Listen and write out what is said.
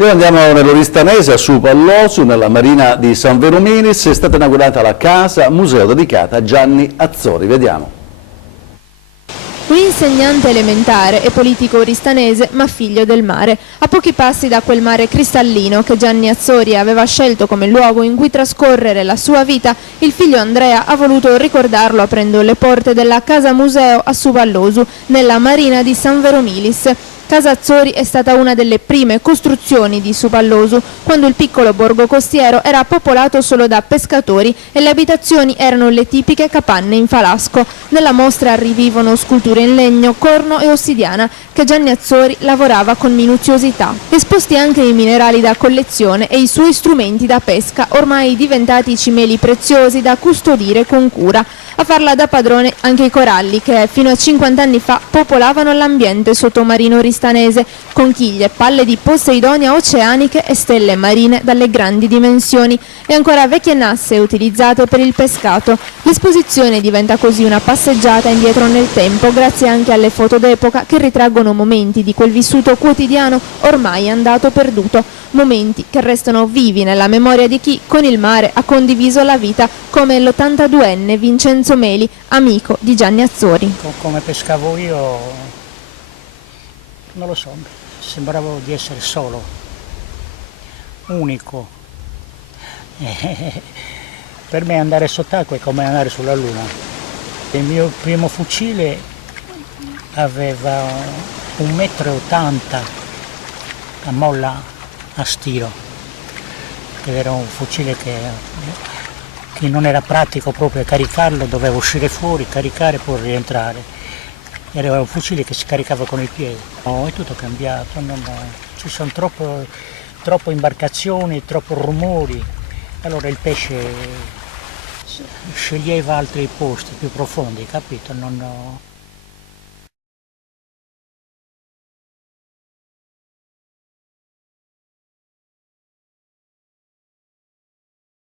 E ora andiamo nell'Oristanese, a Supallosu, nella marina di San Verominis. È stata inaugurata la casa museo dedicata a Gianni Azzori. Vediamo. Un insegnante elementare e politico oristanese, ma figlio del mare. A pochi passi da quel mare cristallino che Gianni Azzori aveva scelto come luogo in cui trascorrere la sua vita, il figlio Andrea ha voluto ricordarlo aprendo le porte della casa museo a Supallosu, nella marina di San Veromilis. Casa Azzori è stata una delle prime costruzioni di Supallosu, quando il piccolo borgo costiero era popolato solo da pescatori e le abitazioni erano le tipiche capanne in falasco. Nella mostra rivivono sculture in legno, corno e ossidiana che Gianni Azzori lavorava con minuziosità. Esposti anche i minerali da collezione e i suoi strumenti da pesca, ormai diventati cimeli preziosi da custodire con cura. A farla da padrone anche i coralli che fino a 50 anni fa popolavano l'ambiente sottomarino oristanese, conchiglie, palle di Poseidonia oceaniche e stelle marine dalle grandi dimensioni e ancora vecchie nasse utilizzate per il pescato. L'esposizione diventa così una passeggiata indietro nel tempo, grazie anche alle foto d'epoca che ritraggono momenti di quel vissuto quotidiano ormai andato perduto, momenti che restano vivi nella memoria di chi con il mare ha condiviso la vita, come l'82enne Vincenzo Meli, amico di Gianni Azzori. Come pescavo io, non lo so, sembravo di essere solo, unico. Per me andare sott'acqua è come andare sulla luna. Il mio primo fucile aveva 1,80 m a molla a stiro, ed era un fucile che non era pratico proprio caricarlo, dovevo uscire fuori, caricare e poi rientrare. Era un fucile che si caricava con il piede. No, è tutto cambiato, ci sono troppe imbarcazioni, troppi rumori, allora il pesce sceglieva altri posti più profondi, capito?